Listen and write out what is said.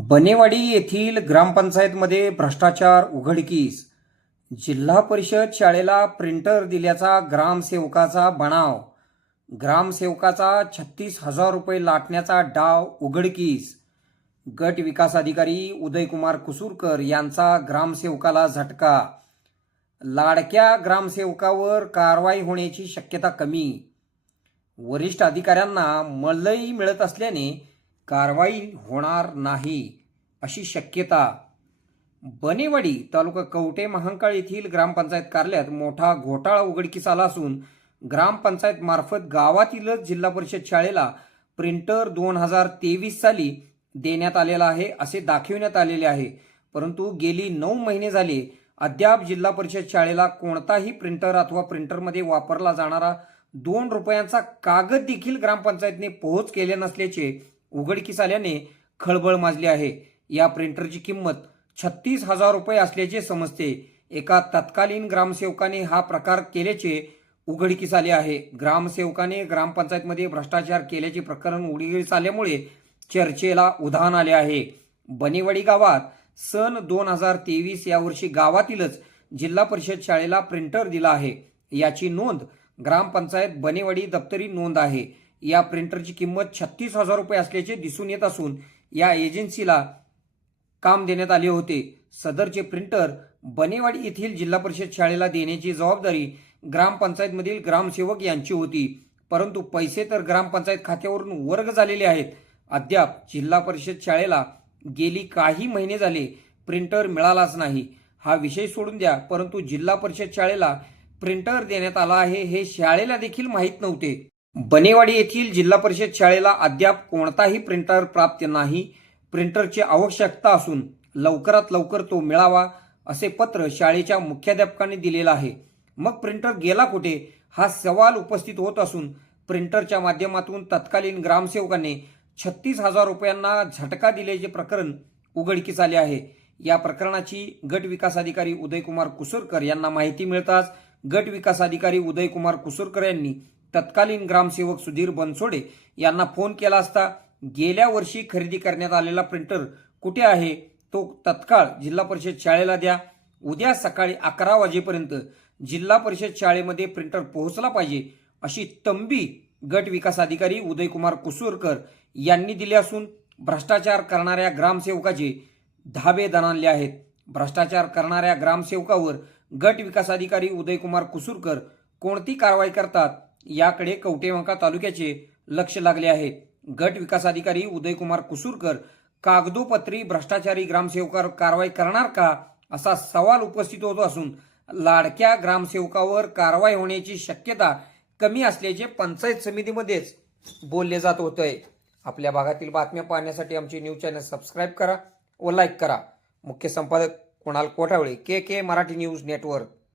बनेवाडी येथील ग्रामपंचायतमध्ये भ्रष्टाचार उघडकीस. जिल्हा परिषद शाळेला प्रिंटर दिल्याचा ग्रामसेवकाचा बनाव. ग्रामसेवकाचा छत्तीस हजार रुपये लाटण्याचा डाव उघडकीस. गट विकास अधिकारी उदयकुमार कुसूरकर यांचा ग्रामसेवकाला झटका. लाडक्या ग्रामसेवकावर कारवाई होण्याची शक्यता कमी. वरिष्ठ अधिकाऱ्यांना मलई मिळत असल्याने कारवाई होणार नाही अशी शक्यता. बनेवाडी तालुका कवटे महांकाळ येथील ग्रामपंचायत कार्यालयात मोठा घोटाळा उघडकीस आला असून ग्रामपंचायत मार्फत गावातीलच जिल्हा परिषद शाळेला प्रिंटर दोन हजार तेवीस साली देण्यात आलेला आहे असे दाखविण्यात आलेले आहे. परंतु गेली नऊ महिने झाले अद्याप जिल्हा परिषद शाळेला कोणताही प्रिंटर अथवा प्रिंटरमध्ये वापरला जाणारा दोन रुपयांचा कागद देखील ग्रामपंचायतने पोहोच केले नसल्याचे उघडकीस आल्याने खळबळ माजली आहे. या प्रिंटरची किंमत छत्तीस हजार रुपये असल्याचे समजते. एका तत्कालीन ग्रामसेवकाने हा प्रकार केल्याचे उघडकीस आले आहे. ग्रामसेवकाने ग्रामपंचायतमध्ये भ्रष्टाचार केल्याचे प्रकरण उघडकीस आल्यामुळे चर्चेला उधाण आले आहे. बनेवाडी गावात सन दोन हजार तेवीस या वर्षी गावातीलच जिल्हा परिषद शाळेला प्रिंटर दिला आहे. याची नोंद ग्रामपंचायत बनेवाडी दप्तरी नोंद आहे. या प्रिंटरची किंमत छत्तीस हजार रुपये असल्याचे दिसून येत असून या एजन्सीला काम देण्यात आले होते. सदरचे प्रिंटर बनेवाडी येथील जिल्हा परिषद शाळेला देण्याची जबाबदारी ग्रामपंचायतमधील ग्रामसेवक यांची होती. परंतु पैसे तर ग्रामपंचायत खात्यावरून वर्ग झालेले आहेत. अद्याप जिल्हा परिषद शाळेला गेली काही महिने झाले प्रिंटर मिळालाच नाही. हा विषय सोडून द्या परंतु जिल्हा परिषद शाळेला प्रिंटर देण्यात आला आहे हे शाळेला देखील माहीत नव्हते. बनेवाडी येथील जिल्हा परिषद शाळेला अद्याप कोणताही प्रिंटर प्राप्त नाही. प्रिंटरची आवश्यकता असून लवकरात लवकर तो मिळावा असे पत्र शाळेच्या मुख्याध्यापकांनी दिलेलं आहे. मग प्रिंटर गेला कुठे? हा सवाल उपस्थित होत असून प्रिंटरच्या माध्यमातून तत्कालीन ग्रामसेवकांनी छत्तीस हजार रुपयांना झटका दिल्याचे प्रकरण उघडकीस आले आहे. या प्रकरणाची गट विकास अधिकारी उदयकुमार कुसुरकर यांना माहिती मिळताच गट विकास अधिकारी उदयकुमार कुसुरकर यांनी तत्कालीन ग्रामसेवक सुधीर बनसोडे यांना फोन केला असता गेल्या वर्षी खरेदी करण्यात आलेला प्रिंटर कुठे आहे? तो तत्काळ जिल्हा परिषद शाळेला द्या. उद्या सकाळी अकरा वाजेपर्यंत जिल्हा परिषद शाळेमध्ये प्रिंटर पोहोचला पाहिजे अशी तंबी गट विकास अधिकारी उदयकुमार कुसूरकर यांनी दिली असून भ्रष्टाचार करणाऱ्या ग्रामसेवकाचे धाबे दणानले आहेत. भ्रष्टाचार करणाऱ्या ग्रामसेवकावर गट विकास अधिकारी उदयकुमार कुसूरकर कोणती कारवाई करतात? याकडे कवटेमंका तालुक्याचे लक्ष लागले आहे. गट विकास अधिकारी उदयकुमार कुसूरकर कागदोपत्री भ्रष्टाचारी ग्रामसेवकावर कारवाई करणार का असा सवाल उपस्थित होत असून लाडक्या ग्रामसेवकावर कारवाई होण्याची शक्यता कमी असल्याचे पंचायत समितीमध्येच बोलले जात होतंय आपल्या भागातील बातम्या पाहण्यासाठी आमचे न्यूज चॅनल सबस्क्राईब करा व लाईक करा. मुख्य संपादक Kunal Kothavale K K Marathi news network.